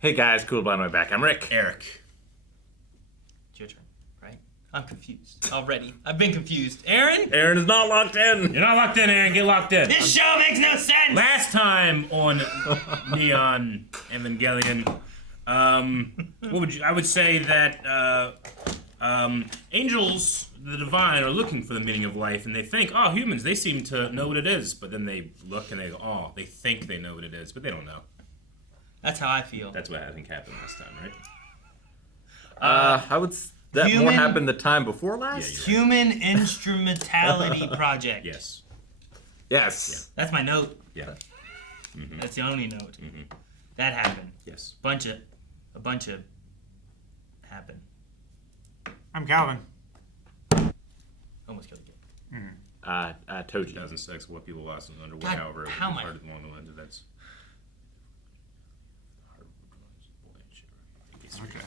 Hey guys, cool blind my back. I'm Rick. Eric. It's your turn, right? I'm confused already. I've been confused. Aaron? Aaron is not locked in. You're not locked in, Aaron. Get locked in. This show makes no sense! Last time on Neon Evangelion, I would say that angels, the divine, are looking for the meaning of life, and they think, oh, humans, they seem to know what it is. But then they look and they go, oh, they think they know what it is, but they don't know. That's how I feel. That's what I think happened last time, right? How would that more happen the time before last? Yeah, Human Instrumentality Project. Yes. Yes. That's my note. Yeah. Mm-hmm. That's the only note. Mm-hmm. That happened. Yes. A bunch of happened. I'm Calvin. Almost killed you. Toji. 2006, what people lost in underwear, God, however, it how was am I- hard along the lines of events. Okay.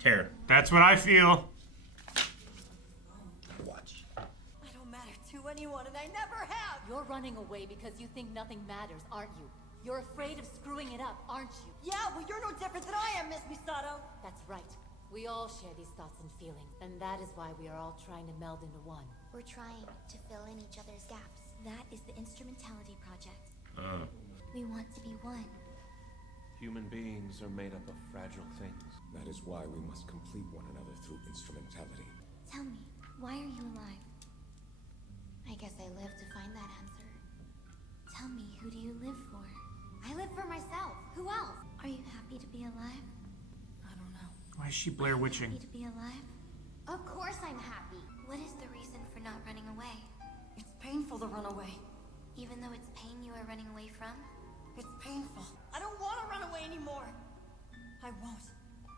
Terror. That's what I feel. Watch. I don't matter to anyone, and I never have! You're running away because you think nothing matters, aren't you? You're afraid of screwing it up, aren't you? Yeah, well, you're no different than I am, Miss Misato! That's right. We all share these thoughts and feelings, and that is why we are all trying to meld into one. We're trying to fill in each other's gaps. That is the Instrumentality Project. We want to be one. Human beings are made up of fragile things. That is why we must complete one another through instrumentality. Tell me, why are you alive? I guess I live to find that answer. Tell me, who do you live for? I live for myself. Who else? Are you happy to be alive? I don't know. Why is she Blair Witching? Happy to be alive? Of course I'm happy. What is the reason for not running away? It's painful to run away. Even though it's pain you are running away from? It's painful. I don't want to run away anymore. I won't.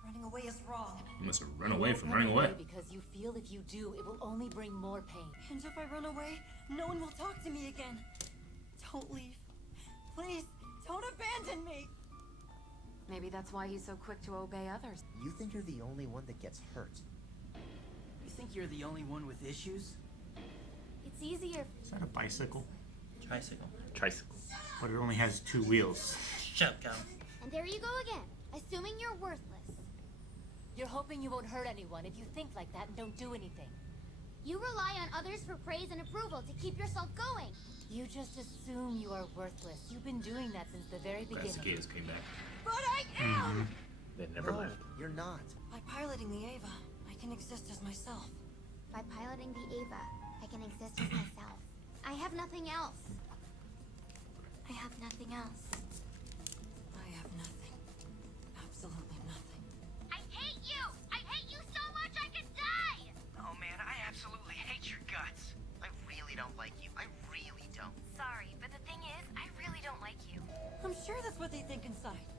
Running away is wrong. You must have run away from running away. Because you feel if you do, it will only bring more pain. And if I run away, no one will talk to me again. Don't leave. Please, don't abandon me. Maybe that's why he's so quick to obey others. You think you're the only one that gets hurt. You think you're the only one with issues? It's easier. Is that a bicycle? Tricycle. Tricycle. But it only has 2 wheels. Shut up, Cal. And there you go again, assuming you're worthless. You're hoping you won't hurt anyone if you think like that and don't do anything. You rely on others for praise and approval to keep yourself going. You just assume you are worthless. You've been doing that since the very beginning. Cicadas came back. But I am! They never No, left. you're not. By piloting the Ava, I can exist as myself. By piloting the Ava, I can exist as myself. I have nothing else. I have nothing else. I have nothing. Absolutely nothing. I hate you! I hate you so much I could die! Oh man, I absolutely hate your guts. I really don't like you. I really don't. Sorry, but the thing is, I really don't like you. I'm sure that's what they think inside.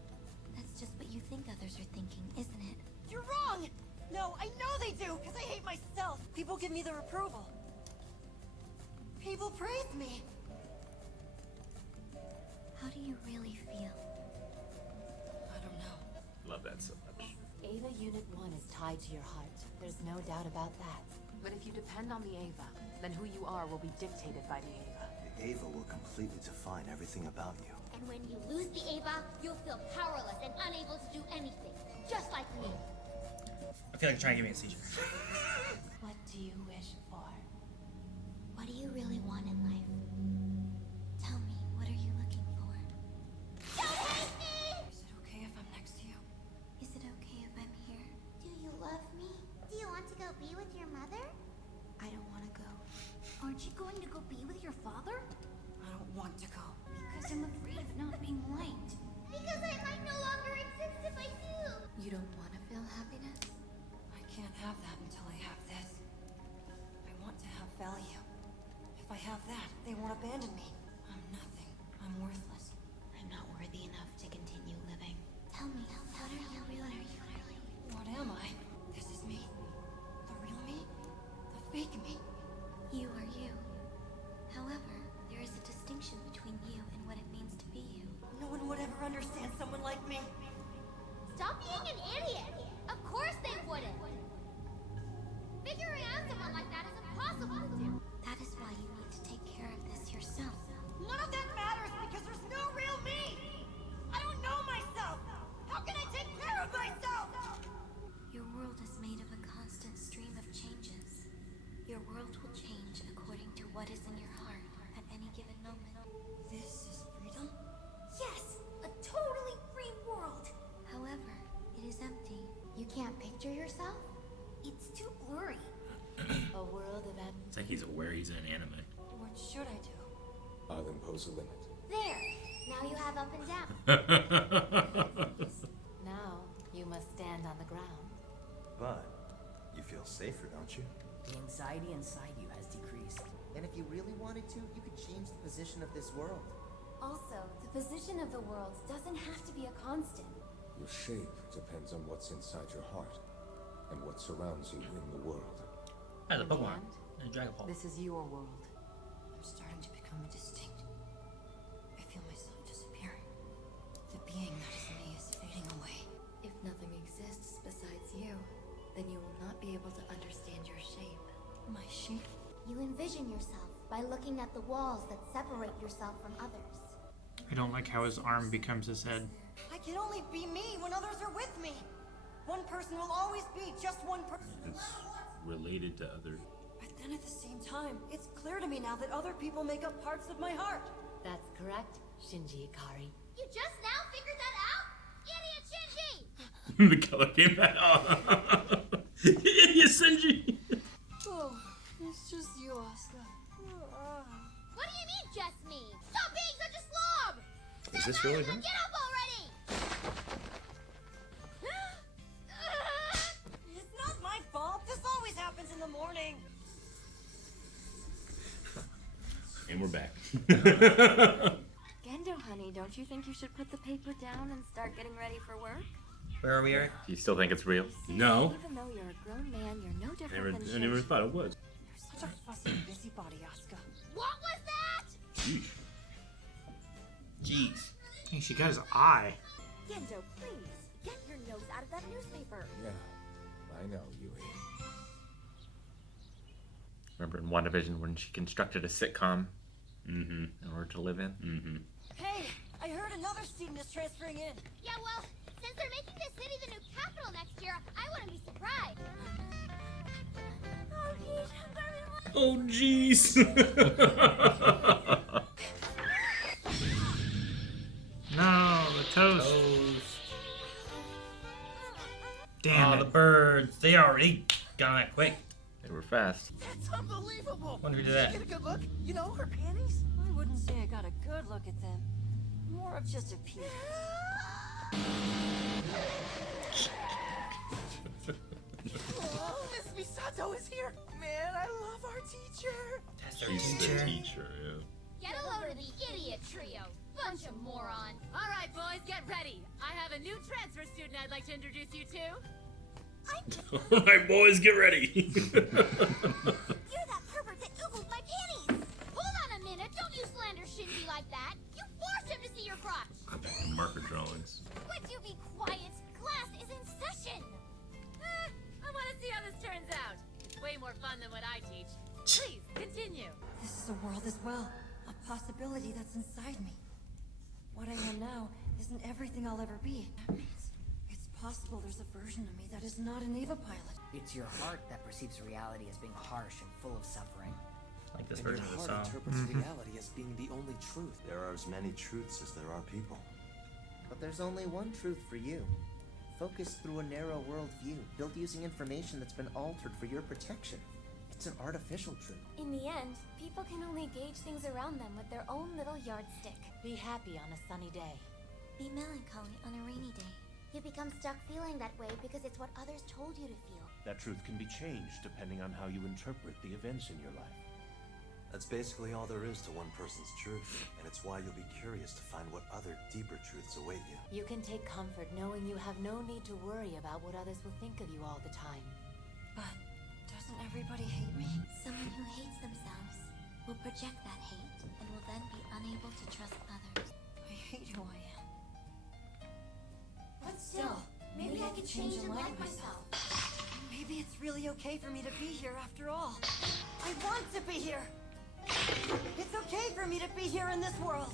That's just what you think others are thinking, isn't it? You're wrong! No, I know they do, because I hate myself. People give me their approval. People praise me. How do you really feel? I don't know. Love that so much. Ava Unit 1 is tied to your heart. There's no doubt about that. But if you depend on the Ava, then who you are will be dictated by the Ava. The Ava will completely define everything about you. And when you lose the Ava, you'll feel powerless and unable to do anything. Just like me. I feel like you're trying to give me a seizure. What do you wish for? What do you really want in life? Tell me, what are you looking for? Don't hate me! Is it okay if I'm next to you? Is it okay if I'm here? Do you love me? Do you want to go be with your mother? I don't want to go. Aren't you going to go be with your father? I don't want to go. Because I'm afraid of not being liked. Because I might no longer exist if I do. You don't want to feel happiness? I can't have that until Now, you must stand on the ground. But you feel safer, don't you? The anxiety inside you has decreased. And if you really wanted to, you could change the position of this world. Also, the position of the world doesn't have to be a constant. Your shape depends on what's inside your heart and what surrounds you in the world. That's a In the Pokemon. end, And a Dragon Ball. This is your world. I'm starting to become indistinct. I feel myself disappearing. The being that is me is fading away. If nothing exists besides you, then you will not be able to understand your shape. My shape? You envision yourself by looking at the walls that separate yourself from others. I don't like how his arm becomes his head. I can only be me when others are with me. One person will always be just one person. It's related to other. But then at the same time, it's clear to me now that other people make up parts of my heart. That's correct, Shinji Ikari. You just now figured that out? Idiot Shinji! The color came back. Oh. You Shinji. Oh, it's just you, Asuka. What do you mean, just me? Stop being such a slob! Is this really her? Get up already! It's not my fault. This always happens in the morning. And we're back. Gendo, honey, don't you think you should put the paper down and start getting ready for work? Where are we, Eric? Do you still think it's real? No. Even though you're a grown man, you're no different than I never Shinji. thought it was. You're such a fussy busybody, Asuka. What was that? Jeez. Hey, she got his eye. Gendo, please, get your nose out of that newspaper. Yeah, I know, Yui. Remember in WandaVision when she constructed a sitcom Mm-hmm. in order to live in? Mm-hmm. Hey, I heard another student is transferring in. Yeah, well, since they're making this city the new capital next year, I wouldn't be surprised. Oh, jeez. No, the toast. Toes. Damn Oh, it. the birds. They already gone that quick. They were fast. That's unbelievable. Wonder who did Did that. you get a good look? You know, her panties? I wouldn't say I got a good look at them. More of just a peek. Oh, Miss Misato is here. Man, I love our teacher. That's our She's teacher. the teacher, yeah. Get a load of the idiot trio. Bunch of morons. All right, boys, get ready. I have a new transfer student I'd like to introduce you to. All right, boys, get ready. You're that pervert that oogled my panties. Hold on a minute. Don't you slander Shinji like that. You forced him to see your crotch. Marker drawings. Would you be quiet? Class is in session. I want to see how this turns out. It's way more fun than what I teach. Please, continue. This is a world as well. A possibility that's inside me. What I am now isn't everything I'll ever be. That means it's possible there's a version of me that is not an Eva pilot. It's your heart that perceives reality as being harsh and full of suffering. Like this And your version of the heart song. interprets reality as being the only truth. There are as many truths as there are people. But there's only one truth for you. Focused through a narrow worldview, built using information that's been altered for your protection. It's an artificial truth. In the end, people can only gauge things around them with their own little yardstick. Be happy on a sunny day. Be melancholy on a rainy day. You become stuck feeling that way because it's what others told you to feel. That truth can be changed depending on how you interpret the events in your life. That's basically all there is to one person's truth, and it's why you'll be curious to find what other deeper truths await you. You can take comfort knowing you have no need to worry about what others will think of you all the time. But doesn't everybody hate me? Someone who hates themselves will project that hate and will then be unable to trust others. I hate who I am. But still, maybe I could change and like myself. Maybe it's really okay for me to be here after all. I want to be here. It's okay for me to be here in this world.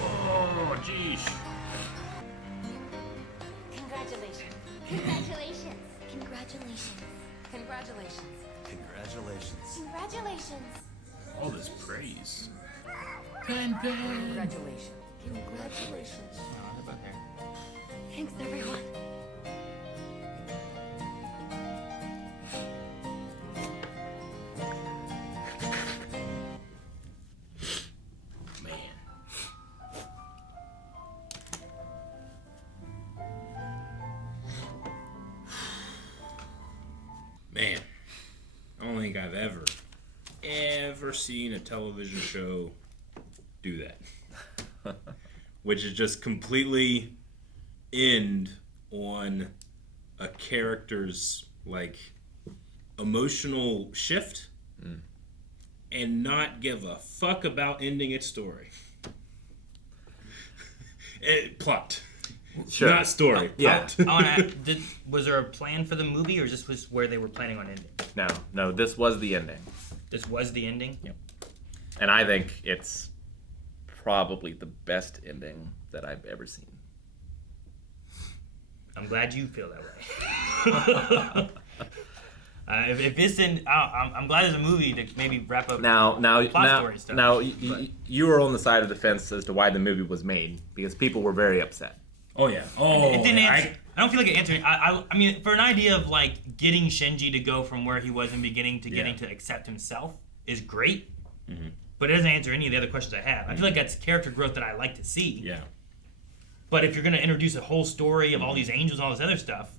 Oh, jeez. Congratulations. Congratulations. Congratulations. Congratulations. Congratulations. Congratulations. All this praise. Congratulations. Congratulations. Oh, how about here? Thanks, everyone. Man. seen a television show do that. Which is just completely end on a character's like emotional shift and not give a fuck about ending its story. Plot. Sure. Not story. Plot. Was there a plan for the movie, or this was where they were planning on ending? No, this was the ending. This was the ending? Yep. And I think it's probably the best ending that I've ever seen. I'm glad you feel that way. If this didn't, I'm glad there's a movie to maybe wrap up plot story stuff. Now, you were on the side of the fence as to why the movie was made, because people were very upset. Oh, yeah. Oh, it didn't answer. I don't feel like it answered. I mean, for an idea of like getting Shinji to go from where he was in the beginning to getting to accept himself is great, but it doesn't answer any of the other questions I have. I feel like that's character growth that I like to see. Yeah. But if you're going to introduce a whole story of all these angels and all this other stuff,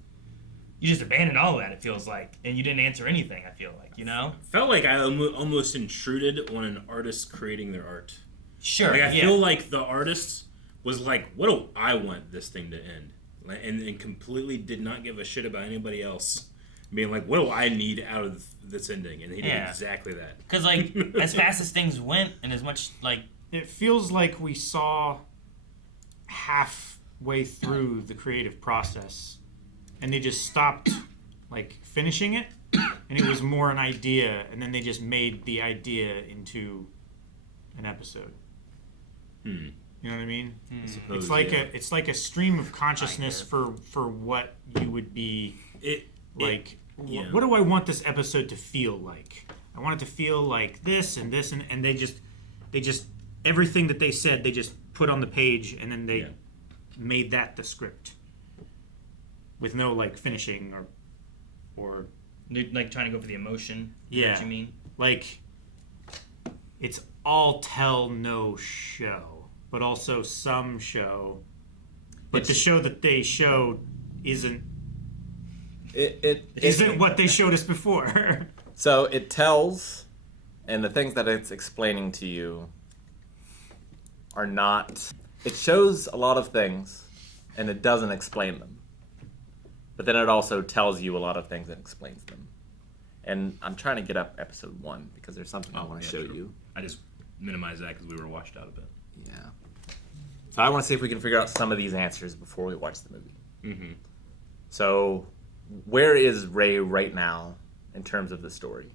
you just abandoned all of that, it feels like. And you didn't answer anything, I feel like, you know? Felt like I almost intruded on an artist creating their art. Sure, like, I feel like the artist was like, what do I want this thing to end? And completely did not give a shit about anybody else. Being like, what do I need out of this ending? And he did exactly that. Because, like, as fast as things went and as much, like... It feels like we saw halfway through the creative process and they just stopped like finishing it, and it was more an idea, and then they just made the idea into an episode. You know what I mean? Suppose, it's like a stream of consciousness for what you would be what do I want this episode to feel like? I want it to feel like this and this, and they just everything that they said they just put on the page, and then they made that the script with no like finishing or like trying to go for the emotion. Yeah, what you mean? Like it's all tell no show, but also some show. But the show that they showed isn't isn't what they showed us before. So it tells, and the things that it's explaining to you are not... It shows a lot of things, and it doesn't explain them. But then it also tells you a lot of things and explains them. And I'm trying to get up episode 1, because there's something I want to show you. I just minimized that because we were washed out a bit. Yeah. So I want to see if we can figure out some of these answers before we watch the movie. Mm-hmm. So, where is Rey right now in terms of the story?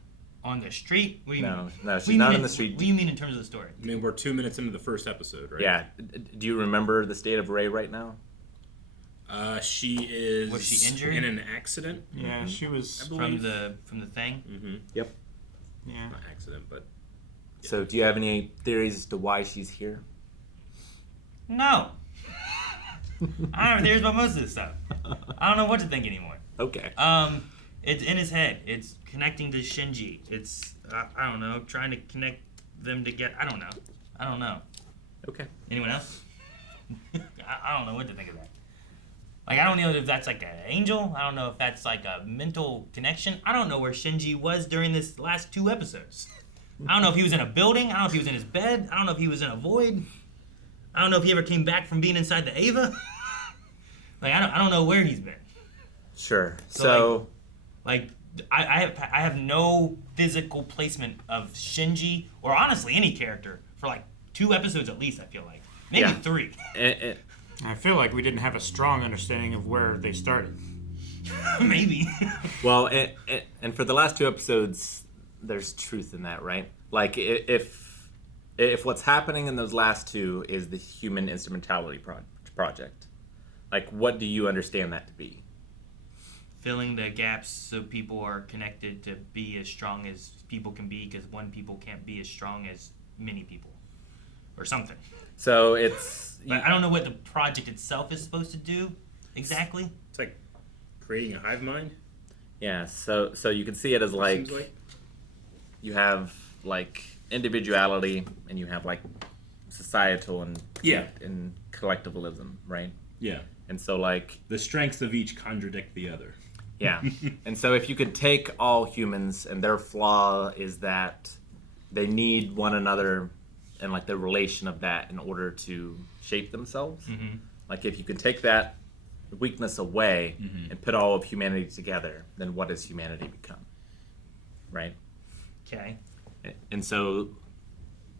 On the street? What do you mean? No, she's not on the street. What do you mean in terms of the story? I mean, we're 2 minutes into the first episode, right? Yeah. Do you remember the state of Rey right now? She is... Was she injured? In an accident? Yeah, she was... From the thing? Mm-hmm. Yep. Yeah. Not accident, but... Yeah. So, do you have any theories as to why she's here? No. I don't have theories about most of this stuff. I don't know what to think anymore. Okay. It's in his head. It's connecting to Shinji. It's, I don't know, trying to connect them together. I don't know. Okay. Anyone else? I don't know what to think of that. Like, I don't know if that's like an angel. I don't know if that's like a mental connection. I don't know where Shinji was during this last 2 episodes. I don't know if he was in a building. I don't know if he was in his bed. I don't know if he was in a void. I don't know if he ever came back from being inside the Ava. Like, I don't know where he's been. Sure. So like I have no physical placement of Shinji, or honestly any character, for like 2 episodes at least, I feel like. Maybe 3. I feel like we didn't have a strong understanding of where they started. Maybe. Well, and for the last 2 episodes, there's truth in that, right? Like, if what's happening in those last 2 is the human instrumentality project, like, what do you understand that to be? Filling the gaps so people are connected to be as strong as people can be, because one people can't be as strong as many people, or something. So it's... But I don't know what the project itself is supposed to do exactly. It's like creating a hive mind. Yeah, so you can see it as like you have like individuality, and you have like societal and collectivism, right? Yeah. And so like the strengths of each contradict the other. Yeah. And so if you could take all humans, and their flaw is that they need one another and like the relation of that in order to shape themselves. Like if you can take that weakness away and put all of humanity together, then what does humanity become? Right? Okay. And so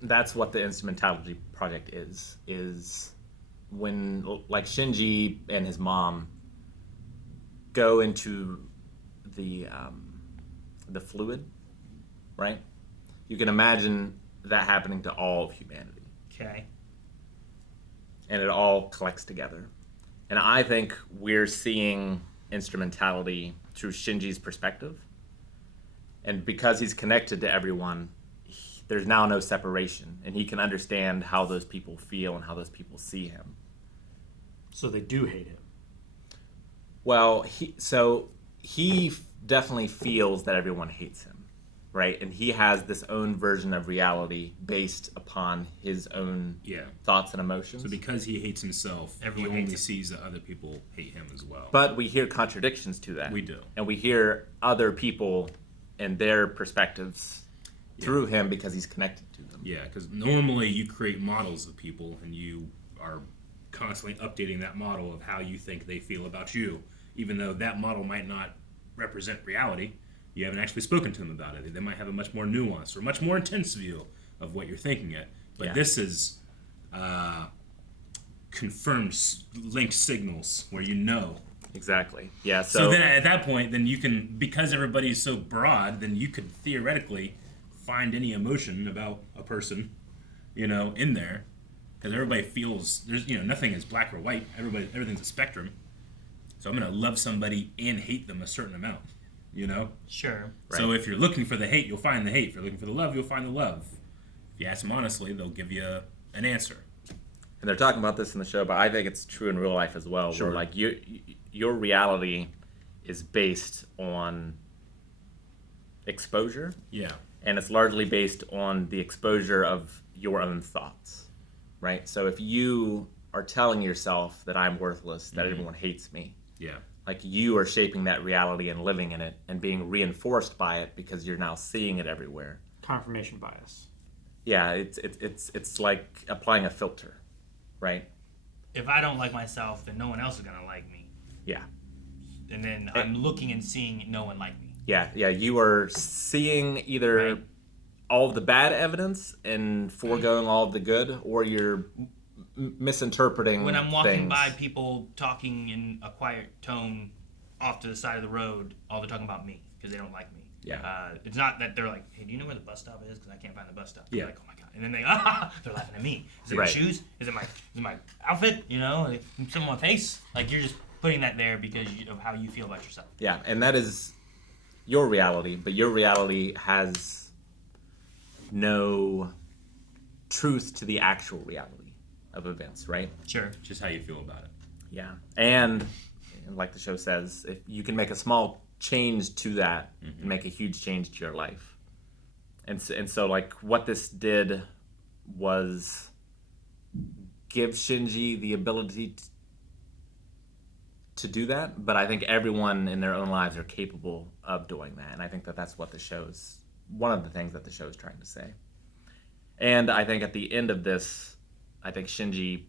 that's what the Instrumentality project is when like Shinji and his mom go into the fluid, right? You can imagine that happening to all of humanity. Okay. And it all collects together. And I think we're seeing Instrumentality through Shinji's perspective. And because he's connected to everyone, there's now no separation. And he can understand how those people feel and how those people see him. So they do hate him. Well, he definitely feels that everyone hates him, right? And he has this own version of reality based upon his own thoughts and emotions. So because he hates himself, Everyone he only hates sees that other people hate him as well. But we hear contradictions to that. We do. And we hear other people and their perspectives through him because he's connected to them. Yeah, because normally you create models of people and you are constantly updating that model of how you think they feel about you, even though that model might not represent reality. You haven't actually spoken to them about it. They might have a much more nuanced or much more intense view of what you're thinking it. But this is confirmed linked signals where you know. Exactly. Yeah. So then at that point, then you can, because everybody's so broad, then you could theoretically find any emotion about a person, in there. Because everybody feels, there's, nothing is black or white. Everything's a spectrum. So I'm going to love somebody and hate them a certain amount, Sure. So if you're looking for the hate, you'll find the hate. If you're looking for the love, you'll find the love. If you ask them honestly, they'll give you an answer. And they're talking about this in the show, but I think it's true in real life as well. Sure. Where like your reality is based on exposure. Yeah. And it's largely based on the exposure of your own thoughts, right? So if you are telling yourself that I'm worthless, that everyone hates me, like you are shaping that reality and living in it and being reinforced by it because you're now seeing it everywhere. Confirmation bias. Yeah, it's like applying a filter, right? If I don't like myself, then no one else is gonna like me. Yeah. And then I'm looking and seeing no one like me. Yeah. You are seeing either all of the bad evidence and foregoing all of the good, or you're misinterpreting when I'm walking things. by people talking in a quiet tone off to the side of the road, all they're talking about me because they don't like me. Yeah. It's not that they're like, hey, do you know where the bus stop is? Because I can't find the bus stop. Yeah. They're like, oh my god. And then they're laughing at me. Is it my Right. shoes? Is it my outfit? Some of my face? Like you're just putting that there because of how you feel about yourself. Yeah, and that is your reality, but your reality has no truth to the actual reality of events, right? Sure. Just how you feel about it. Yeah, and like the show says, if you can make a small change to that and make a huge change to your life. And so like what this did was give Shinji the ability to do that, but I think everyone in their own lives are capable of doing that, and I think that that's what the show's, one of the things that the show is trying to say. And I think at the end of this, I think Shinji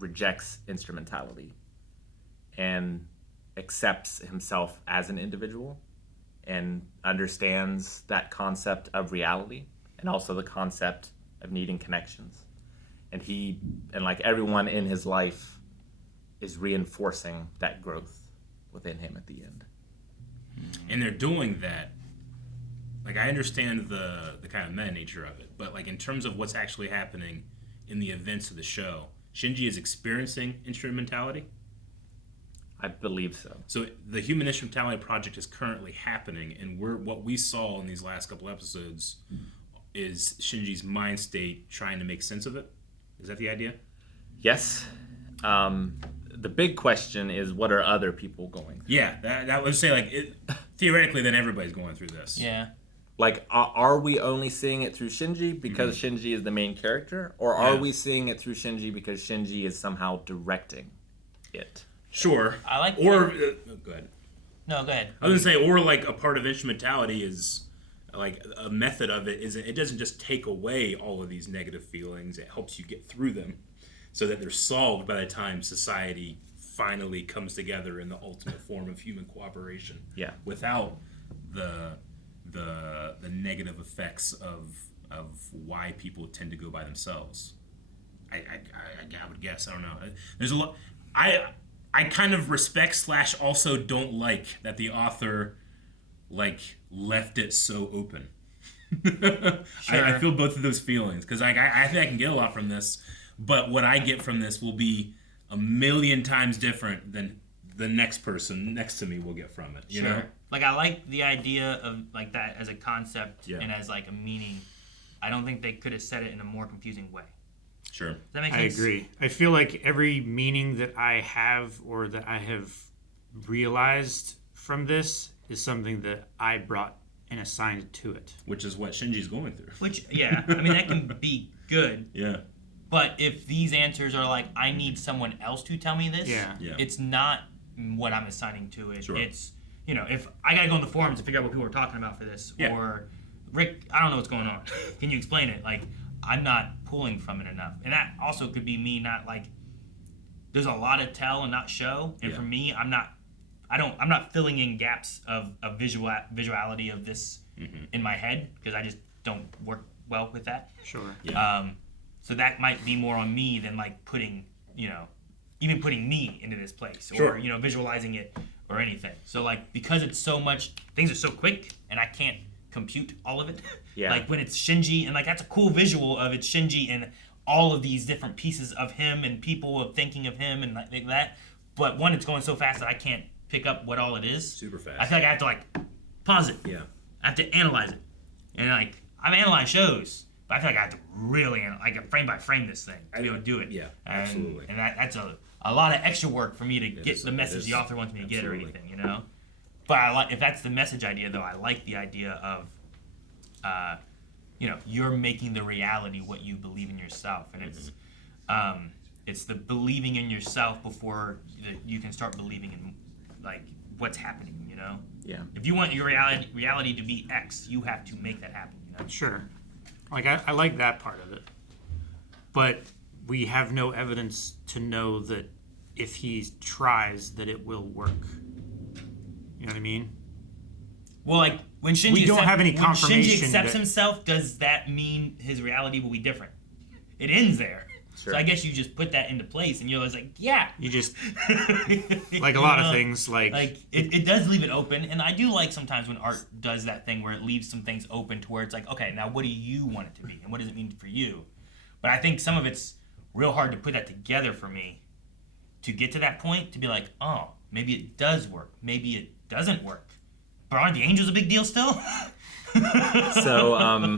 rejects instrumentality and accepts himself as an individual and understands that concept of reality and also the concept of needing connections. And like everyone in his life is reinforcing that growth within him at the end. And they're doing that. Like, I understand the kind of meta nature of it, but like in terms of what's actually happening in the events of the show, Shinji is experiencing instrumentality. I believe so. So the Human Instrumentality Project is currently happening, and what we saw in these last couple episodes is Shinji's mind state trying to make sense of it. Is that the idea? Yes. The big question is, what are other people going through? Yeah, that would say, like, theoretically, then everybody's going through this. Yeah. Like, are we only seeing it through Shinji because Shinji is the main character? Or are we seeing it through Shinji because Shinji is somehow directing it? Sure. I like. Or go ahead. No, go ahead. I was gonna say, or like a part of instrumentality is like a method of it isn't, it doesn't just take away all of these negative feelings. It helps you get through them so that they're solved by the time society finally comes together in the ultimate form of human cooperation. Yeah. Without the negative effects of why people tend to go by themselves. I would guess. I don't know. There's a lot. I kind of respect / also don't like that the author like left it so open. Sure. I feel both of those feelings because I think I can get a lot from this, but what I get from this will be a million times different than the next person next to me will get from it. You know? Like I like the idea of like that as a concept and as like a meaning. I don't think they could have said it in a more confusing way. Sure. Does that make sense? I agree. I feel like every meaning that I have or that I have realized from this is something that I brought and assigned to it. Which is what Shinji's going through. Which, yeah, I mean, that can be good. Yeah. But if these answers are like, I need someone else to tell me this, it's not what I'm assigning to it. Sure. It's, you know, if I got to go in the forums to figure out what people are talking about for this, or, Rick, I don't know what's going on. Can you explain it? Like, I'm not pulling from it enough. And that also could be me not like, there's a lot of tell and not show. And for me, I'm not filling in gaps of visuality of this in my head because I just don't work well with that. Sure. Yeah. So that might be more on me than like putting, you know, even putting me into this place or, you know, visualizing it or anything. So like, because it's so much, things are so quick and I can't compute all of it. Yeah. Like when it's Shinji and like, that's a cool visual of it's Shinji and all of these different pieces of him and people of thinking of him and like that. But one, it's going so fast that I can't pick up what all it is. Super fast. I feel like I have to like pause it. Yeah. I have to analyze it. And like, I've analyzed shows, but I feel like I have to really like frame by frame this thing to be able to do it. Yeah, and, absolutely. And that's a lot of extra work for me to get the message the author wants me to get or anything, you know? But I like, if that's the message idea though, I like the idea of, you know, you're making the reality what you believe in yourself. And it's the believing in yourself before you can start believing in like what's happening, you know? Yeah. If you want your reality to be X, you have to make that happen, you know? Sure. Like, I like that part of it. But we have no evidence to know that if he tries, that it will work. You know what I mean? Well, like, when Shinji, we don't have any confirmation when Shinji accepts that himself, does that mean his reality will be different? It ends there. Sure. So I guess you just put that into place, and you're like, yeah. You just, like a lot of things, like it does leave it open, and I do like sometimes when art does that thing where it leaves some things open to where it's like, okay, now what do you want it to be, and what does it mean for you? But I think some of it's real hard to put that together for me to get to that point to be like, oh, maybe it does work, maybe it doesn't work. But aren't the angels a big deal still? So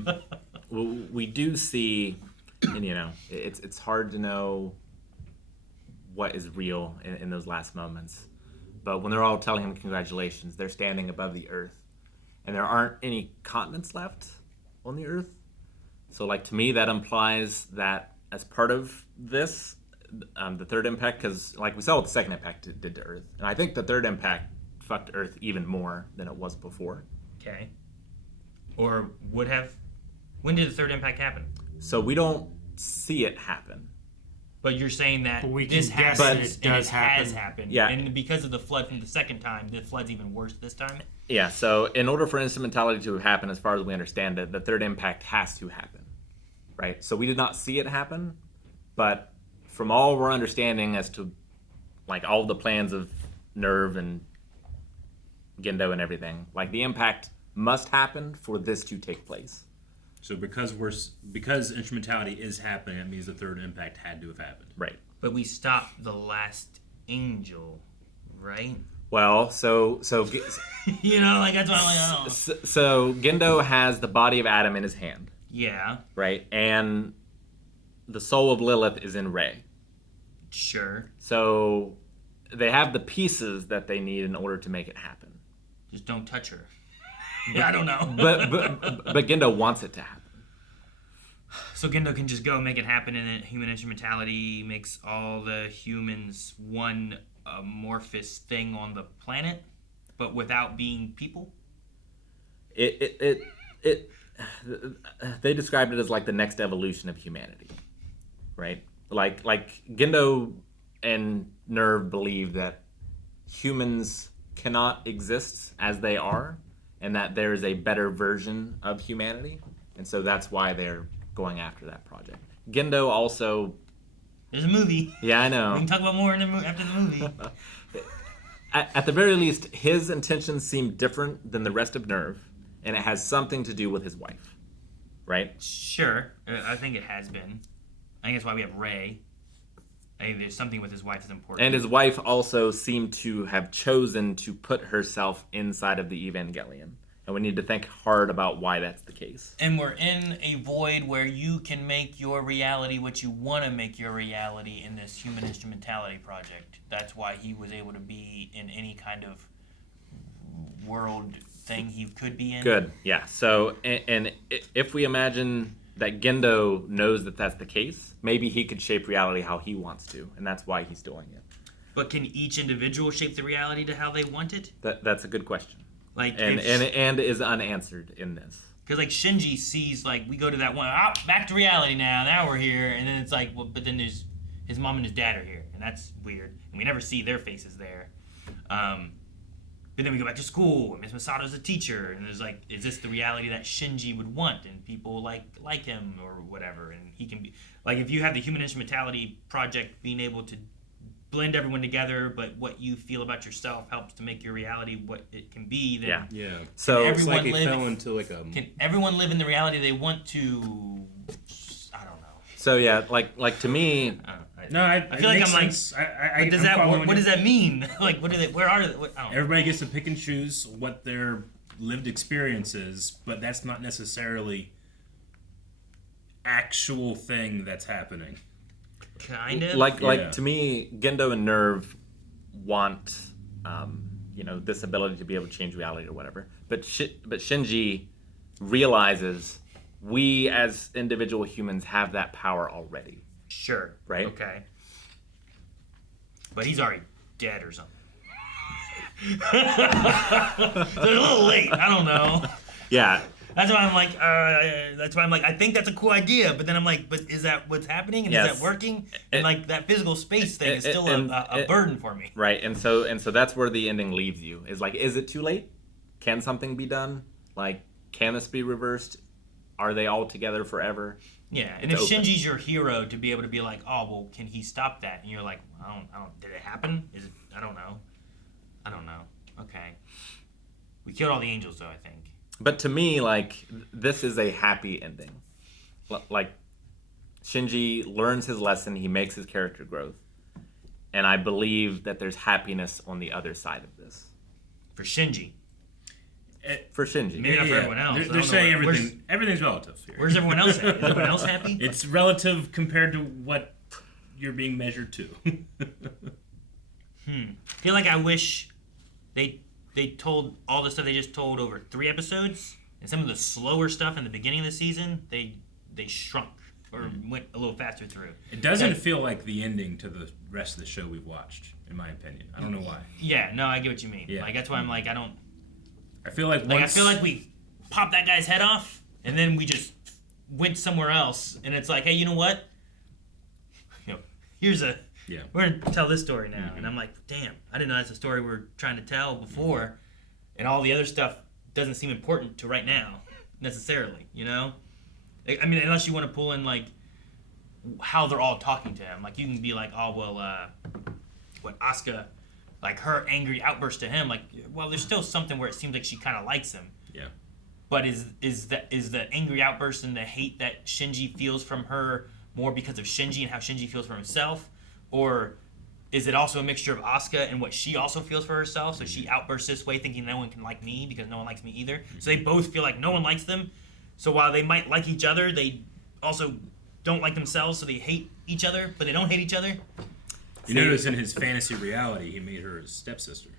we do see, and you know, it's hard to know what is real in those last moments. But when they're all telling him congratulations, they're standing above the earth, and there aren't any continents left on the earth. So, like, to me, that implies that as part of this, the third impact, because like we saw what the second impact did to Earth, and I think the third impact fucked Earth even more than it was before. Okay. Or would have. When did the third impact happen? So we don't see it happen. But you're saying that we this can guess happened, that it does has happen. happened. Yeah. And because of the flood from the second time, the flood's even worse this time? Yeah, so in order for Instrumentality to happen, as far as we understand it, the third impact has to happen, right? So we did not see it happen, but from all we're understanding as to, like, all the plans of Nerve and Gendo and everything, like, the impact must happen for this to take place. So because Instrumentality is happening, that means the third impact had to have happened. Right. But we stopped the last angel, right? Well, so you know, like, that's what I'm like, so Gendo has the body of Adam in his hand. Yeah. Right? And the soul of Lilith is in Rey. Sure. So they have the pieces that they need in order to make it happen. Just don't touch her. I don't know. but Gendo wants it to happen. So Gendo can just go make it happen, and then human instrumentality makes all the humans one amorphous thing on the planet, but without being people? It they described it as like the next evolution of humanity, right? Like Gendo and Nerve believe that humans cannot exist as they are, and that there is a better version of humanity, and so that's why they're going after that project. Gendo also... There's a movie. Yeah, I know. We can talk about more after the movie. At the very least, his intentions seem different than the rest of Nerve, and it has something to do with his wife, right? Sure. I think it has been. I think that's why we have Ray. I think there's something with his wife that's important. And his wife also seemed to have chosen to put herself inside of the Evangelion. And we need to think hard about why that's the case. And we're in a void where you can make your reality what you want to make your reality in this human instrumentality project. That's why he was able to be in any kind of world thing he could be in. Good, yeah. So, and if we imagine that Gendo knows that that's the case, maybe he could shape reality how he wants to, and that's why he's doing it. But can each individual shape the reality to how they want it? That's a good question. Like, and is unanswered in this. Because like Shinji sees, like, we go to that one, back to reality now we're here, and then it's like, well, but then there's his mom and his dad are here, and that's weird, and we never see their faces there. But then we go back to school, and Miss Masato's a teacher, and there's like, is this the reality that Shinji would want, and people like him or whatever, and he can be like, if you have the human instrumentality project being able to blend everyone together, but what you feel about yourself helps to make your reality what it can be. Then yeah. So it's like he fell into like a. Can everyone live in the reality they want to? I don't know. So yeah, like to me. I feel like I'm sense. What does that mean? Like, what do they? Where are they? What, I don't know. Everybody gets to pick and choose what their lived experience is, but that's not necessarily actual thing that's happening. Kind of. Like to me, Gendo and Nerve want, this ability to be able to change reality or whatever. But Shinji realizes we as individual humans have that power already. Sure. Right. Okay. But he's already dead or something. So it's a little late. I don't know. Yeah. That's why I'm like, I think that's a cool idea, but then I'm like, but is that what's happening? And is that working? And like that physical space thing is still a burden for me. Right, and so that's where the ending leaves you. Is like, is it too late? Can something be done? Like, can this be reversed? Are they all together forever? Yeah, and if Shinji's your hero, to be able to be like, oh well, can he stop that? And you're like, I don't. Did it happen? Is it? I don't know. Okay. We killed all the angels, though, I think. But to me, like, this is a happy ending. Like, Shinji learns his lesson, he makes his character growth, and I believe that there's happiness on the other side of this. For Shinji. For Shinji. Maybe not for everyone else. They're saying everything's relative here. Where's everyone else at? Is everyone else happy? It's relative compared to what you're being measured to. I feel like I wish they told all the stuff they just told over 3 episodes, and some of the slower stuff in the beginning of the season, they shrunk or went a little faster through. It doesn't feel like the ending to the rest of the show we've watched, in my opinion. I don't know why. Yeah, no, I get what you mean. Yeah. Like, that's why I'm like, I feel like we popped that guy's head off, and then we just went somewhere else, and it's like, hey, you know what? We're gonna tell this story now, and I'm like, damn, I didn't know that's the story we're trying to tell before, and all the other stuff doesn't seem important to right now necessarily, you know? I mean, unless you want to pull in like how they're all talking to him, like you can be like, oh well, what Asuka, like her angry outburst to him, like, well, there's still something where it seems like she kind of likes him. Yeah. But is the angry outburst and the hate that Shinji feels from her more because of Shinji and how Shinji feels for himself? Or is it also a mixture of Asuka and what she also feels for herself? So she outbursts this way thinking no one can like me because no one likes me either. So they both feel like no one likes them. So while they might like each other, they also don't like themselves, so they hate each other, but they don't hate each other. You notice in his fantasy reality, he made her his stepsister.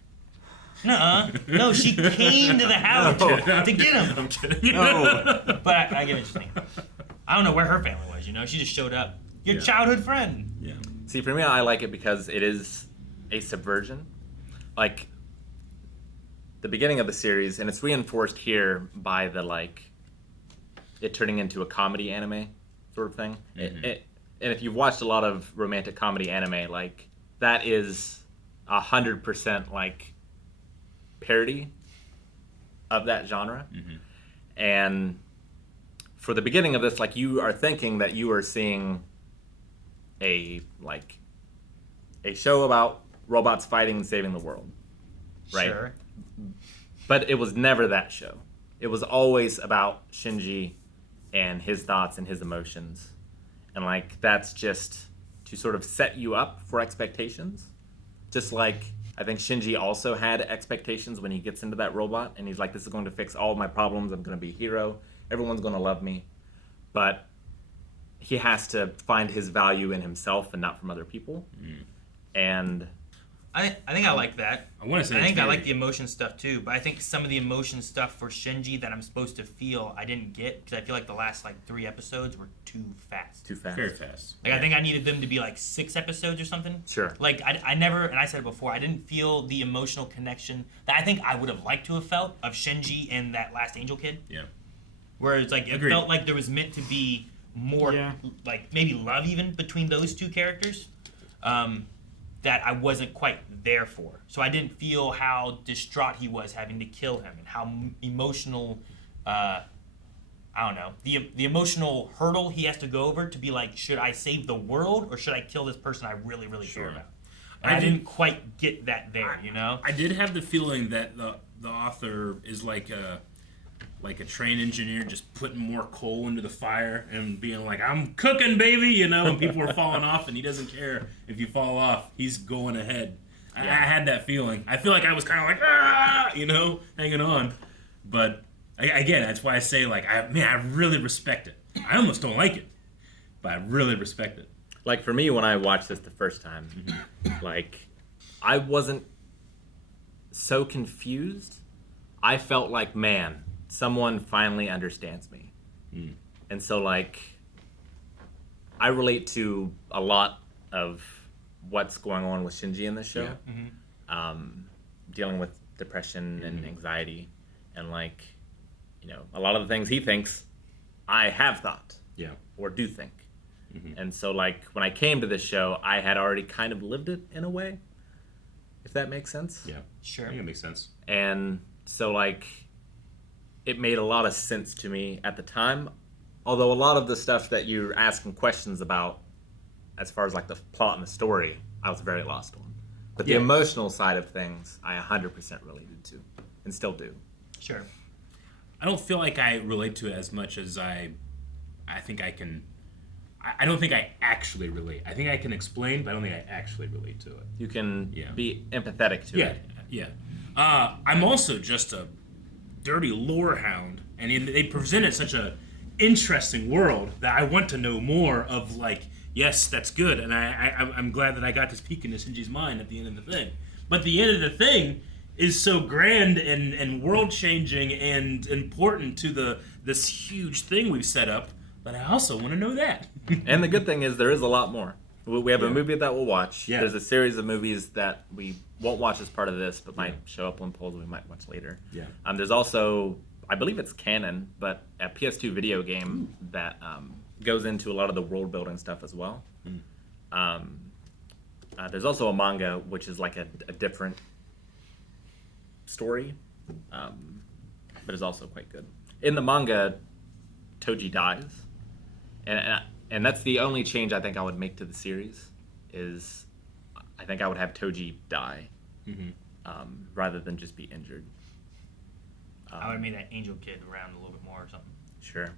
Nuh-uh. No, she came to the house to get him. I'm kidding. No. But I get what you're saying. I don't know where her family was, She just showed up. Your childhood friend. Yeah. See, for me, I like it because it is a subversion. Like, the beginning of the series, and it's reinforced here by the, like, it turning into a comedy anime sort of thing. Mm-hmm. And if you've watched a lot of romantic comedy anime, like that is 100% like parody of that genre. Mm-hmm. And for the beginning of this, like you are thinking that you are seeing a show about robots fighting and saving the world, right? Sure. But it was never that show. It was always about Shinji and his thoughts and his emotions. And like that's just to sort of set you up for expectations. Just like I think Shinji also had expectations when he gets into that robot and he's like, this is going to fix all my problems. I'm going to be a hero. Everyone's going to love me. But he has to find his value in himself and not from other people. And I think I like that. I like the emotion stuff too, but I think some of the emotion stuff for Shinji that I'm supposed to feel I didn't get because I feel like the last like 3 episodes were too fast. Very fast. Like I think I needed them to be like 6 episodes or something. Sure. Like I never, and I said it before, I didn't feel the emotional connection that I think I would have liked to have felt of Shinji and that last Angel Kid. Yeah. Where it's like it felt like there was meant to be more like maybe love even between those 2 characters. That I wasn't quite there for. So I didn't feel how distraught he was having to kill him and how emotional, I don't know, the emotional hurdle he has to go over to be like, should I save the world or should I kill this person I really, really care about? And I didn't quite get that there, you know? I did have the feeling that the author is like a train engineer just putting more coal into the fire and being like, I'm cooking, baby, you know, and people are falling off and he doesn't care if you fall off. He's going ahead. I had that feeling. I feel like I was kind of like, you know, hanging on. But again, that's why I say, like, I really respect it. I almost don't like it, but I really respect it. Like for me, when I watched this the first time, like I wasn't so confused. I felt like, man, someone finally understands me. And so like I relate to a lot of what's going on with Shinji in this show. Dealing with depression and anxiety and like, you know, a lot of the things he thinks I have thought or do think. And so like when I came to this show, I had already kind of lived it in a way, if that makes sense. Yeah, sure. I think it makes sense. And so like it made a lot of sense to me at the time, although a lot of the stuff that you're asking questions about as far as like the plot and the story, I was very lost on. But the emotional side of things, I 100% related to and still do. Sure. I don't feel like I relate to it as much as I think I can. I don't think I actually relate. I think I can explain, but I don't think I actually relate to it. You can be empathetic to it. Yeah. I'm also just a dirty lore hound, and they presented such a interesting world that I want to know more of. Like, yes, that's good, and I'm glad that I got this peek into Shinji's mind at the end of the thing. But the end of the thing is so grand and world changing and important to this huge thing we've set up. But I also want to know that. And the good thing is there is a lot more. We have a movie that we'll watch. Yeah. There's a series of movies that we won't watch as part of this, but might show up on polls we might watch later. Yeah. There's also, I believe it's canon, but a PS2 video game that goes into a lot of the world building stuff as well. There's also a manga, which is like a different story, but is also quite good. In the manga, Toji dies. And that's the only change I think I would make to the series is I think I would have Toji die rather than just be injured. I would have made that Angel Kid around a little bit more or something. Sure.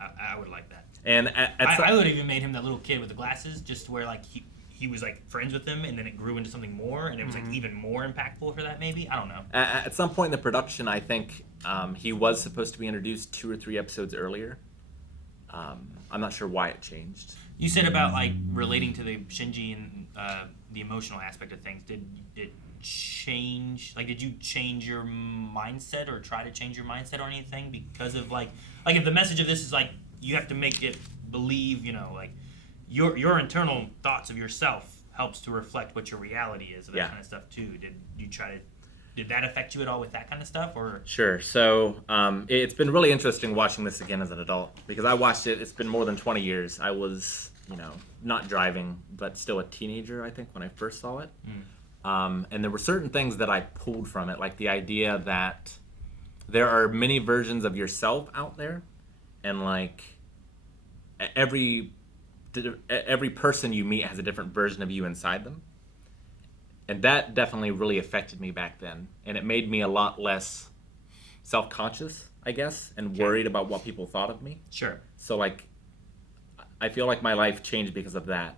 I would like that. And I would have even made him that little kid with the glasses just where like he was like friends with him and then it grew into something more and it was like even more impactful for that maybe. I don't know. At some point in the production, I think he was supposed to be introduced 2 or 3 episodes earlier. I'm not sure why it changed. You said about like relating to the Shinji and the emotional aspect of things. Did it change? Like, did you change your mindset or try to change your mindset or anything because of like if the message of this is like you have to make it believe, you know, like your internal thoughts of yourself helps to reflect what your reality is, and that kind of stuff too. Did you try to did that affect you at all with that kind of stuff, or? Sure. So it's been really interesting watching this again as an adult because I watched it. It's been more than 20 years. I was, not driving, but still a teenager, I think, when I first saw it. And there were certain things that I pulled from it, like the idea that there are many versions of yourself out there, and like every person you meet has a different version of you inside them. And that definitely really affected me back then. And it made me a lot less self-conscious, I guess, and worried about what people thought of me. Sure. So, like, I feel like my life changed because of that.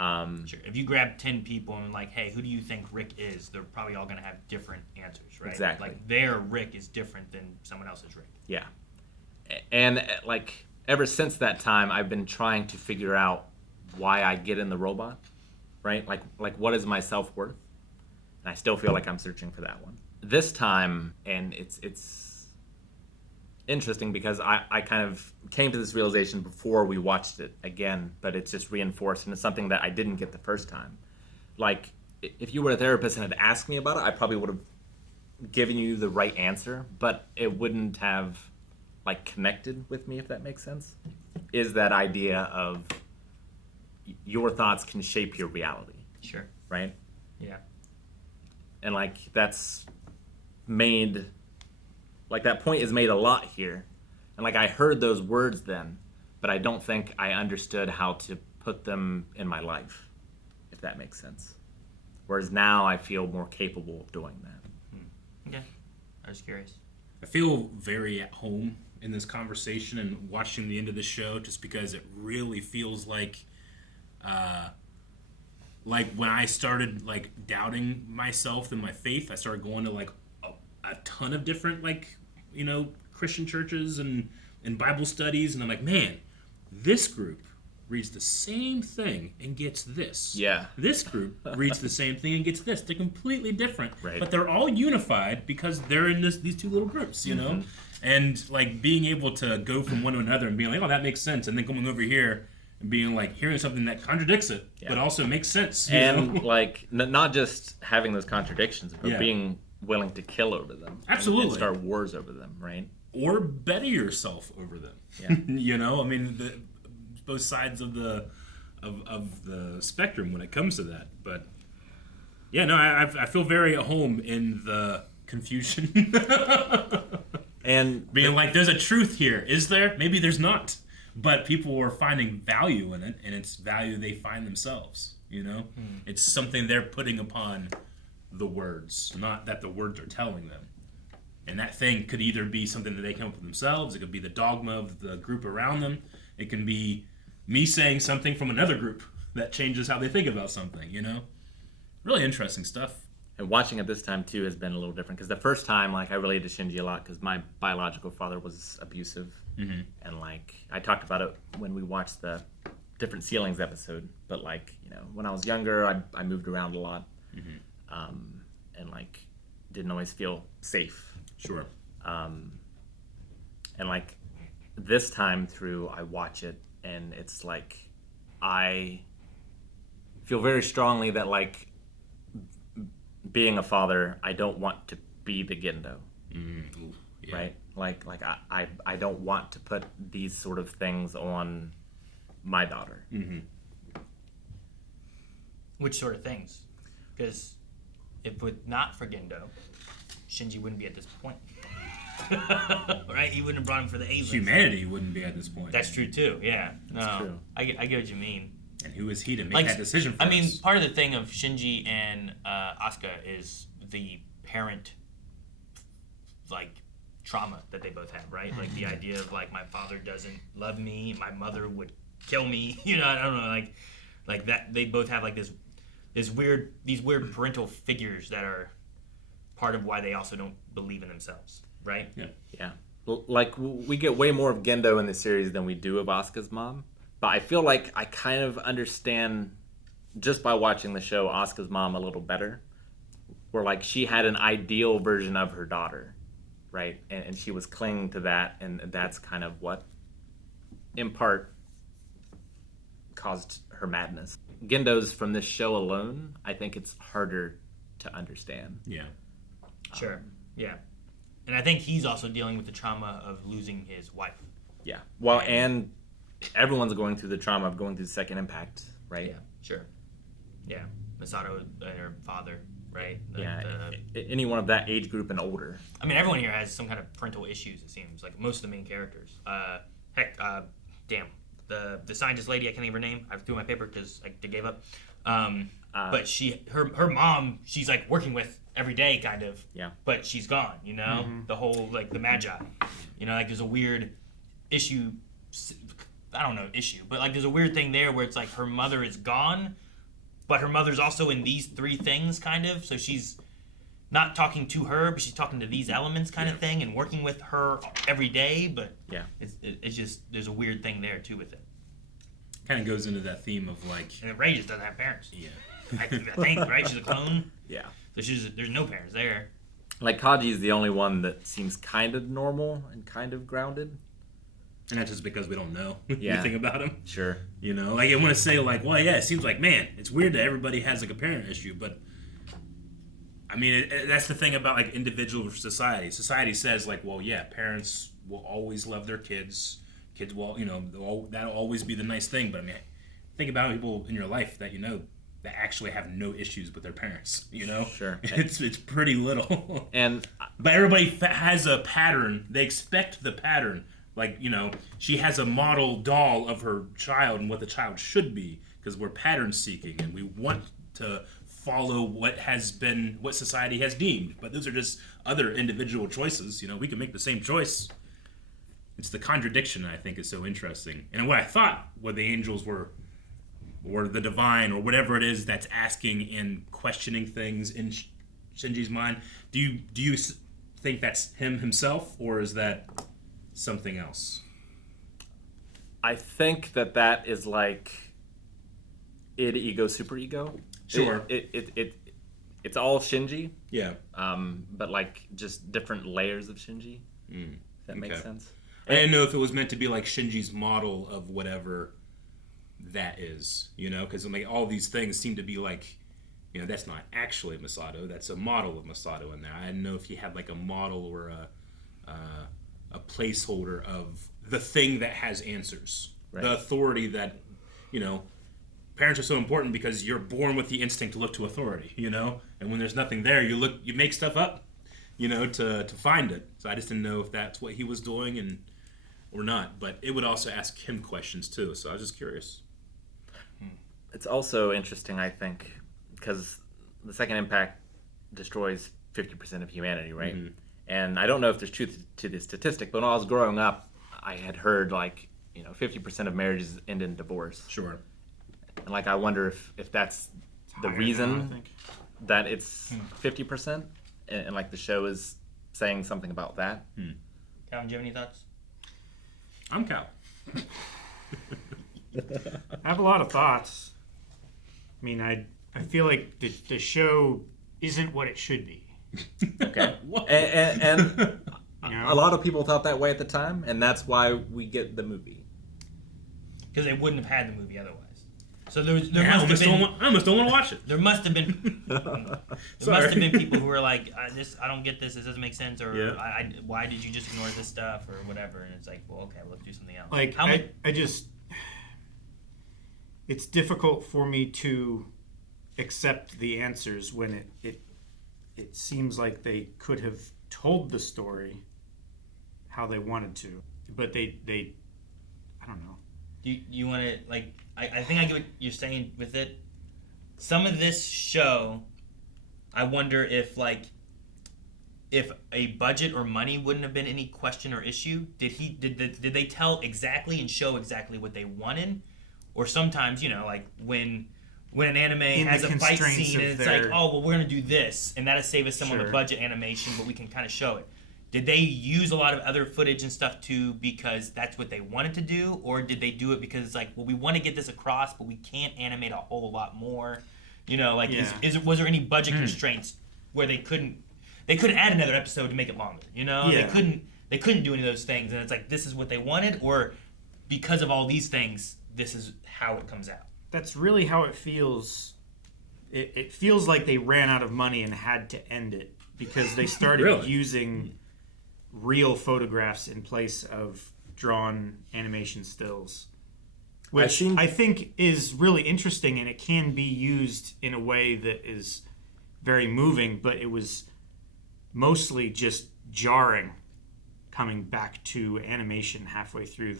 Sure. If you grab 10 people and like, hey, who do you think Rick is? They're probably all going to have different answers, right? Exactly. Like, their Rick is different than someone else's Rick. Yeah. And, like, ever since that time, I've been trying to figure out why I get in the robot. Right? Like what is my self-worth? And I still feel like I'm searching for that one. This time, and it's interesting because I kind of came to this realization before we watched it again, but it's just reinforced, and it's something that I didn't get the first time. Like, if you were a therapist and had asked me about it, I probably would have given you the right answer, but it wouldn't have, like, connected with me, if that makes sense. Is that idea of your thoughts can shape your reality. Sure. Right? Yeah. And like that's made, like that point is made a lot here. And like I heard those words then, but I don't think I understood how to put them in my life, if that makes sense. Whereas now I feel more capable of doing that. Okay. I was curious. I feel very at home in this conversation and watching the end of the show just because it really feels like when I started like doubting myself and my faith, I started going to like a ton of different Christian churches and Bible studies, and I'm like, man, this group reads the same thing and gets this. Yeah. This group reads the same thing and gets this. They're completely different, right. But they're all unified because they're in these two little groups, you know? And like being able to go from one to another and being like, oh, that makes sense, and then coming over here and being like hearing something that contradicts it, but also makes sense. And like not just having those contradictions, but Yeah. being willing to kill over them. Absolutely. And start wars over them, right? Or better yourself over them. Yeah. You know, I mean, both sides of the spectrum when it comes to that. But yeah, no, I feel very at home in the confusion. And being like, there's a truth here. Is there? Maybe there's not. But people are finding value in it, and it's value they find themselves, you know? It's something they're putting upon the words, not that the words are telling them. And that thing could either be something that they come up with themselves, it could be the dogma of the group around them, it can be me saying something from another group that changes how they think about something, you know? Really interesting stuff. And watching it this time, too, has been a little different. Because the first time, like, I related to Shinji a lot because my biological father was abusive. Mm-hmm. And, like, I talked about it when we watched the Different Ceilings episode. But, like, when I was younger, I moved around a lot. Mm-hmm. And, like, didn't always feel safe. Sure. And, like, this time through, I watch it, and it's, like, I feel very strongly that, like, being a father, I don't want to be the Gendo, Yeah. right? Like I don't want to put these sort of things on my daughter. Mm-hmm. Which sort of things? Because if not for Gendo, Shinji wouldn't be at this point. Right? He wouldn't have brought him for the Avens. Humanity wouldn't be at this point. That's true too. Yeah. That's true. I get what you mean. And who is he to make that decision for us? I mean, part of the thing of Shinji and Asuka is the parent, like, trauma that they both have, right? Like, the idea of, like, my father doesn't love me, my mother would kill me, I don't know, like that. They both have, like, these weird parental figures that are part of why they also don't believe in themselves, right? Yeah. Like, we get way more of Gendo in the series than we do of Asuka's mom. But I feel like I kind of understand, just by watching the show, Asuka's mom a little better. Where, like, she had an ideal version of her daughter, right? And she was clinging to that, and that's kind of what, in part, caused her madness. Gendo's from this show alone, I think it's harder to understand. Yeah. Sure. Yeah. And I think he's also dealing with the trauma of losing his wife. Yeah. Well, and everyone's going through the trauma of going through the second impact, right? Yeah, sure. Yeah. Masato and her father, right? Anyone of that age group and older. I mean, everyone here has some kind of parental issues, it seems. Like, most of the main characters. Damn. The scientist lady, I can't think of her name. I threw my paper because I gave up. But her mom, she's, like, working with every day, kind of. Yeah. But she's gone, you know? Mm-hmm. The whole, like, the Magi. You know, like, there's a weird issue. I don't know, but, like, there's a weird thing there where it's, like, her mother is gone, but her mother's also in these three things, kind of. So she's not talking to her, but she's talking to these elements kind of thing and working with her every day. But it's just, there's a weird thing there, too, with it. Kind of goes into that theme of, like... And Rey just doesn't have parents. Yeah. I think, right? She's a clone. Yeah. So there's no parents there. Like, Kaji is the only one that seems kind of normal and kind of grounded. And that's just because we don't know Yeah. anything about him. Sure. You know, like I want to say, like, well, yeah, it seems like, man, it's weird that everybody has like a parent issue, but I mean, that's the thing about like individual society. Society says like, well, yeah, parents will always love their kids. Kids will, you know, that'll always be the nice thing. But I mean, think about people in your life that you know that actually have no issues with their parents. You know, sure, it's pretty little. But and everybody has a pattern. They expect the pattern. Like, you know, she has a model doll of her child and what the child should be because we're pattern seeking and we want to follow what society has deemed. But those are just other individual choices. You know, we can make the same choice. It's the contradiction I think is so interesting. And what I thought what the angels were, or the divine, or whatever it is that's asking and questioning things in Shinji's mind, do you think that's him himself, or is that something else? I think that is like id, ego, superego. Sure. It's all Shinji. Yeah. But like just different layers of Shinji. If that makes sense. I didn't know if it was meant to be like Shinji's model of whatever that is, you know, because like all these things seem to be like, you know, that's not actually Masato. That's a model of Masato in there. I didn't know if he had like a model or a placeholder of the thing that has answers, the authority that, you know, parents are so important because you're born with the instinct to look to authority, you know, and when there's nothing there, you make stuff up, you know, to find it. So I just didn't know if that's what he was doing or not, but it would also ask him questions too. So I was just curious. It's also interesting, I think, because the second impact destroys 50% of humanity, right? Mm-hmm. And I don't know if there's truth to this statistic, but when I was growing up, I had heard like, you know, 50% of marriages end in divorce. Sure. And like, I wonder if that's the reason that it's 50%, and like the show is saying something about that. Calvin, do you have any thoughts? I'm Cal. I have a lot of thoughts. I mean, I feel like the show isn't what it should be. Okay. and you know? A lot of people thought that way at the time, and that's why we get the movie. Because they wouldn't have had the movie otherwise. So I almost don't want to watch it. There must have been people who were like, I don't get this doesn't make sense, or why did you just ignore this stuff, or whatever. And it's like, well, okay, let's do something else. Like, it's difficult for me to accept the answers when it seems like they could have told the story how they wanted to, but they I don't know. You want to, like, I think I get what you're saying with it. Some of this show, I wonder if a budget or money wouldn't have been any question or issue. Did they tell exactly and show exactly what they wanted? Or sometimes, you know, like when an anime has a fight scene and it's like, oh, well, we're going to do this, and that'll save us some on the budget animation, but we can kind of show it. Did they use a lot of other footage and stuff too because that's what they wanted to do, or did they do it because it's like, well, we want to get this across, but we can't animate a whole lot more? You know, like, was there any budget constraints where they couldn't add another episode to make it longer? You know, they couldn't do any of those things, and it's like, this is what they wanted, or because of all these things, this is how it comes out. That's really how it feels. It feels like they ran out of money and had to end it because they started using real photographs in place of drawn animation stills, which I think is really interesting, and it can be used in a way that is very moving, but it was mostly just jarring coming back to animation halfway through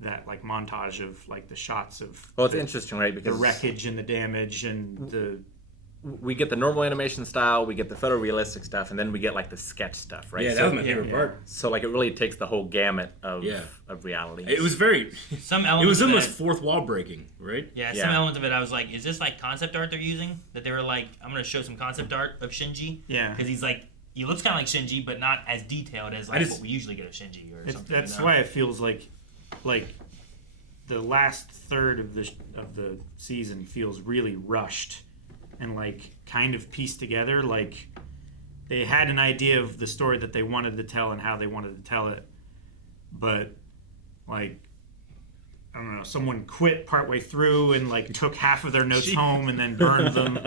that like montage of like the shots of it's interesting, right? Because the wreckage and the damage and we get the normal animation style, we get the photorealistic stuff, and then we get like the sketch stuff, right? Yeah, that was my favorite part. So like it really takes the whole gamut of reality. It was very some elements. It was almost fourth wall breaking, right? Yeah, some elements of it I was like, is this like concept art they're using? That they were like, I'm gonna show some concept art of Shinji. Yeah. Because he's like, he looks kind of like Shinji, but not as detailed as like what we usually get of Shinji or something. That's why it feels like the last third of the season feels really rushed and like kind of pieced together. Like they had an idea of the story that they wanted to tell and how they wanted to tell it, but like I don't know, someone quit partway through and like took half of their notes home and then burned them.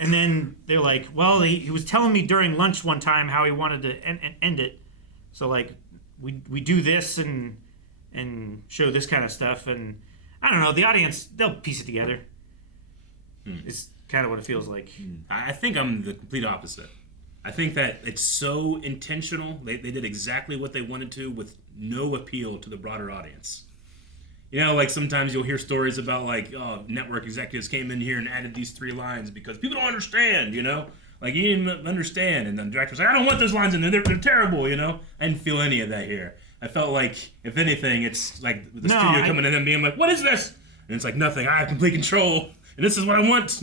And then they're like, well, he was telling me during lunch one time how he wanted to end it, so like we do this and show this kind of stuff, and I don't know, the audience, they'll piece it together. It's kind of what it feels like. I think I'm the complete opposite. I think that it's so intentional. They did exactly what they wanted to with no appeal to the broader audience. You know, like sometimes you'll hear stories about like, oh, network executives came in here and added these 3 lines because people don't understand, you know? Like, you didn't understand. And then the director's like, I don't want those lines in there. They're terrible, you know? I didn't feel any of that here. I felt like, if anything, it's like the studio coming in and being like, what is this? And it's like, nothing. I have complete control. And this is what I want.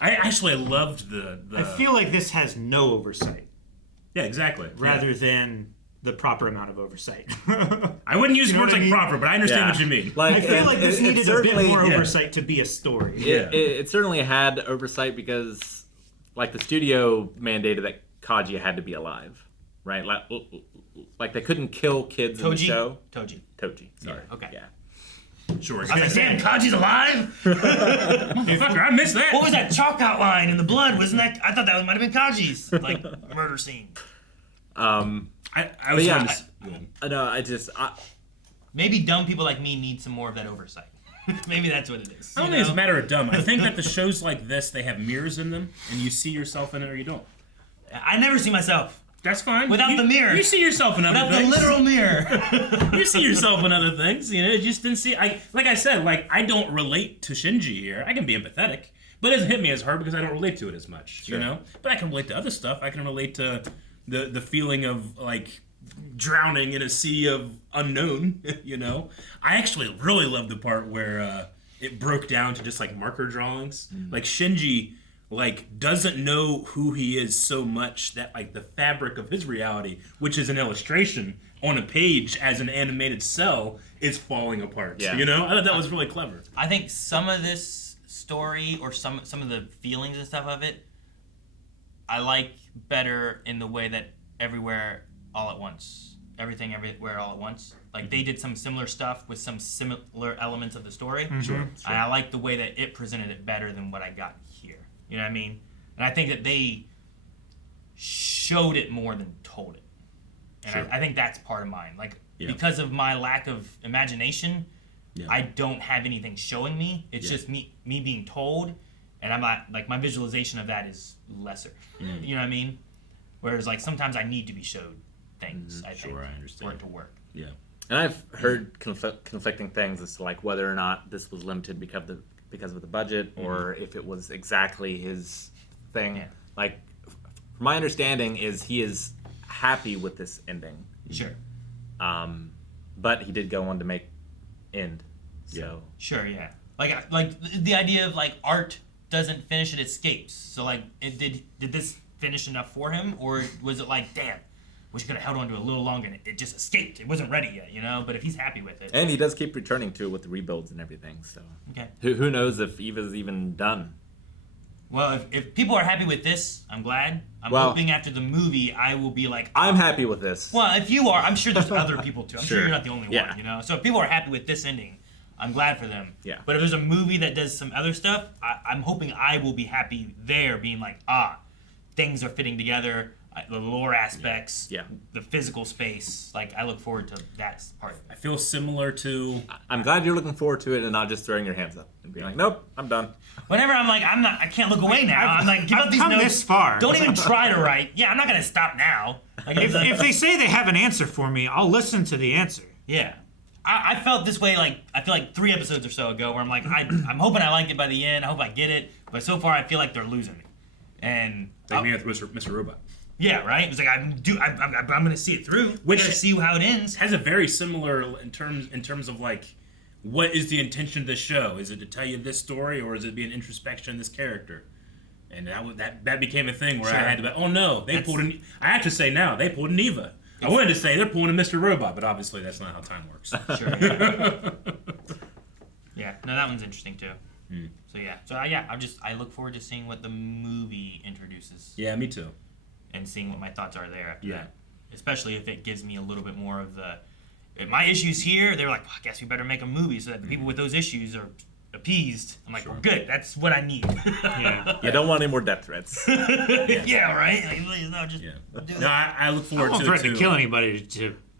I loved the... I feel like this has no oversight. Yeah, exactly. Rather than the proper amount of oversight. I wouldn't use words like proper, but I understand what you mean. Like, I feel like this needed a bit more oversight to be a story. It certainly had oversight because, like, the studio mandated that Kaji had to be alive, right? Like they couldn't kill kids in the show. Toji. Sorry. Yeah, okay. Yeah. Sure. I was like, damn, Kaji's alive? Motherfucker, I missed that. What was that chalk outline in the blood? Wasn't that? I thought that might have been Kaji's like murder scene. I was maybe dumb people like me need some more of that oversight. Maybe that's what it is. I don't think it's a matter of dumb. I think that the shows like this, they have mirrors in them, and you see yourself in it or you don't. I never see myself. That's fine. Without the mirror. You see yourself in other things. Without the literal mirror. You see yourself in other things. You know, you just didn't see... like I said, like, I don't relate to Shinji here. I can be empathetic, but it doesn't hit me as hard because I don't relate to it as much, you know? But I can relate to other stuff. I can relate to the feeling of, like, drowning in a sea of unknown, you know? I actually really love the part where it broke down to just, like, marker drawings. Like, Shinji... like, doesn't know who he is so much that, like, the fabric of his reality, which is an illustration on a page as an animated cell, is falling apart. Yeah. You know? I thought that was really clever. I think some of this story or some of the feelings and stuff of it, I like better in the way that everywhere all at once. Everything everywhere all at once. Like, they did some similar stuff with some similar elements of the story. Sure. And I like the way that it presented it better than what I got here. You know what I mean? And I think that they showed it more than told it. And I think that's part of mine. Like, because of my lack of imagination, I don't have anything showing me. It's just me being told, and I'm not, like, my visualization of that is lesser. You know what I mean? Whereas, like, sometimes I need to be showed things, I think, I understand. for it to work. Yeah. And I've heard conflicting things as to, like, whether or not this was limited because of the budget, or if it was exactly his thing. Yeah. Like, my understanding is he is happy with this ending. Sure. But he did go on to make End. So. Sure, yeah. Like the idea of, like, art doesn't finish, it escapes. So, like, did this finish enough for him, or was it like, damn, wish I could have held on to it a little longer and it just escaped. It wasn't ready yet, you know? But if he's happy with it. And he does keep returning to it with the rebuilds and everything, so. Okay. Who knows if Eva's even done? Well, if people are happy with this, I'm glad. I'm hoping after the movie, I will be like... I'm happy with this. Well, if you are, I'm sure there's other people too. I'm sure you're not the only one, you know? So if people are happy with this ending, I'm glad for them. Yeah. But if there's a movie that does some other stuff, I'm hoping I will be happy there, being like, things are fitting together, the lore aspects, the physical space. Like, I look forward to that part. I feel similar to... I'm glad you're looking forward to it and not just throwing your hands up and being like, nope, I'm done. Whenever I'm like, I can't look away now. I'm like, give up these come notes. this far. Don't even try to write. Yeah, I'm not going to stop now. Like, If they say they have an answer for me, I'll listen to the answer. Yeah. I felt this way, like, I feel like 3 episodes or so ago, where I'm like, I'm hoping I like it by the end. I hope I get it. But so far, I feel like they're losing me. And like me with Mr. Robot. Yeah, right. It's like I'm gonna see it through. We're gonna see how it ends. Has a very similar in terms of like, what is the intention of the show? Is it to tell you this story, or is it be an introspection of this character? And that became a thing where I had to be, oh no, they pulled an. I have to say now they pulled an Eva. I wanted to say they're pulling a Mr. Robot, but obviously that's not how time works. Sure. Yeah. Yeah. No, that one's interesting too. So yeah. So I look forward to seeing what the movie introduces. Yeah, me too. And seeing what my thoughts are there after that. Especially if it gives me a little bit more of the... My issues here, they were like, I guess we better make a movie so that the people with those issues are appeased. I'm like, well, good. That's what I need. I don't want any more death threats. Yeah, right? Like, no, just do No, I look forward to it, I won't threaten too. to kill anybody.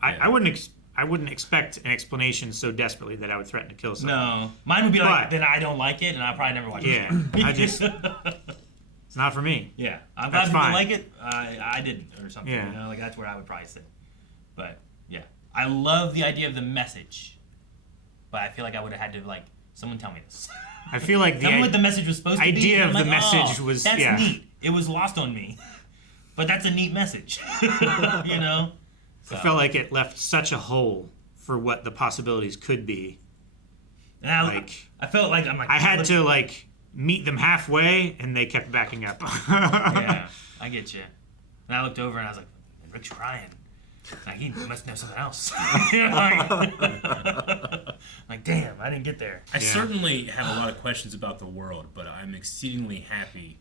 I wouldn't expect an explanation so desperately that I would threaten to kill someone. No. Mine would be like, then I don't like it, and I'll probably never watch it. Yeah, it's not for me. Yeah, I'm glad people like it. I didn't, or something. Yeah. You know, like that's where I would probably sit. But yeah, I love the idea of the message, but I feel like I would have had to like someone tell me this. I feel like tell me what the message was supposed to be. Idea of like, the message was that's neat. It was lost on me, but that's a neat message. You know, I felt like it left such a hole for what the possibilities could be. And I felt like I had to like meet them halfway, and they kept backing up. Yeah, I get you. And I looked over and I was like, Rick's crying. Like, he must know something else. You know, like, damn, I didn't get there. I certainly have a lot of questions about the world, but I'm exceedingly happy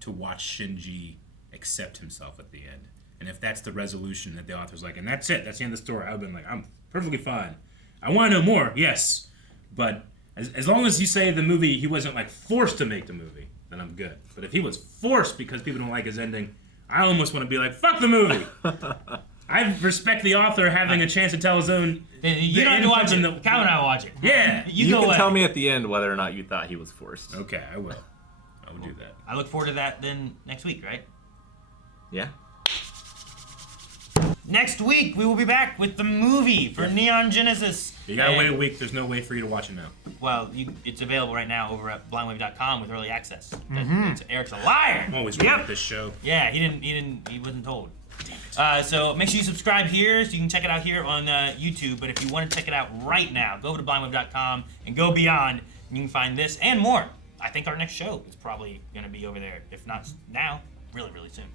to watch Shinji accept himself at the end. And if that's the resolution that the author's like, and that's it, that's the end of the story, I've been like, I'm perfectly fine. I want to know more, yes. But as long as you say the movie, he wasn't like forced to make the movie, then I'm good. But if he was forced because people don't like his ending, I almost want to be like, fuck the movie. I respect the author having a chance to tell his own. You don't have to watch it. Cal and I will watch it. Yeah. You can tell me at the end whether or not you thought he was forced. Okay, I will. I will do that. I look forward to that then next week, right? Yeah. Next week, we will be back with the movie for Neon Genesis. You gotta wait a week. There's no way for you to watch it now. Well, it's available right now over at blindwave.com with early access. Mm-hmm. Eric's a liar. I'm always reading this show. Yeah, he wasn't told. Damn it. So make sure you subscribe here so you can check it out here on YouTube. But if you want to check it out right now, go over to blindwave.com and go beyond. And you can find this and more. I think our next show is probably going to be over there. If not now, really, really soon.